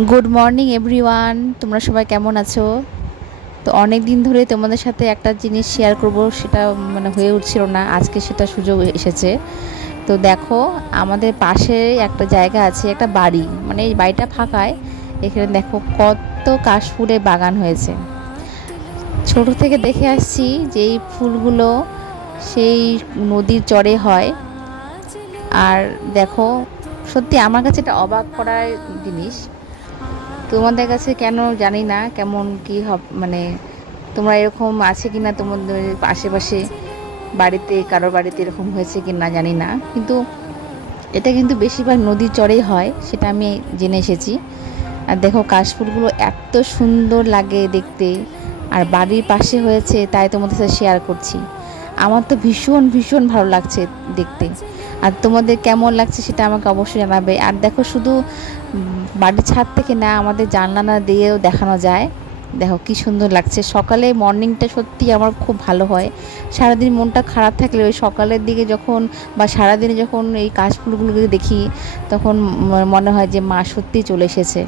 Good morning everyone, তোমরা সবাই কেমন আছো? তো অনেক দিন ধরে তোমাদের সাথে একটা জিনিস শেয়ার করব, সেটা হয়ে উঠছিল না, আজকে সেটা সুযোগ এসেছে। তো দেখো, আমাদের পাশে একটা জায়গা আছে, একটা বাড়ি, এই বাড়িটা ফাঁকায়। এখানে দেখো কত কাশফুলের বাগান হয়েছে। ছোট থেকে দেখে আসছি যে এই ফুলগুলো সেই নদীর চরে হয়। আর দেখো, সত্যি আমার কাছে এটা অবাক করার জিনিস। তোমাদের কাছে কেন জানি না, কেমন কি তোমরা এরকম আছে কি না, তোমাদের আশেপাশে বাড়িতে কারোর বাড়িতে এরকম হয়েছে কি না জানি না, কিন্তু এটা কিন্তু বেশিরভাগ নদীর চরেই হয়, সেটা আমি জেনে এসেছি। আর দেখো, কাশফুলগুলো এত সুন্দর লাগে দেখতে, আর বাড়ির পাশে হয়েছে, তাই তোমাদের সাথে শেয়ার করছি। আমার তো ভীষণ ভীষণ ভালো লাগছে দেখতে। আর তোমাদের কেমন লাগছে সেটা আমাকে অবশ্যই জানাবে। আর দেখো, শুধু বাড়ির ছাদ থেকে না, আমাদের জানলা দিয়েও দেখানো যায়। দেখো কি সুন্দর লাগছে। সকালে মর্নিংটা সত্যি আমার খুব ভালো হয়। সারাদিন মনটা খারাপ থাকলে ওই সকালের দিকে যখন বা সারাদিনে যখন এই কাশফুলগুলোকে দেখি, তখন মনে হয় যে মা সত্যিই চলে এসেছে।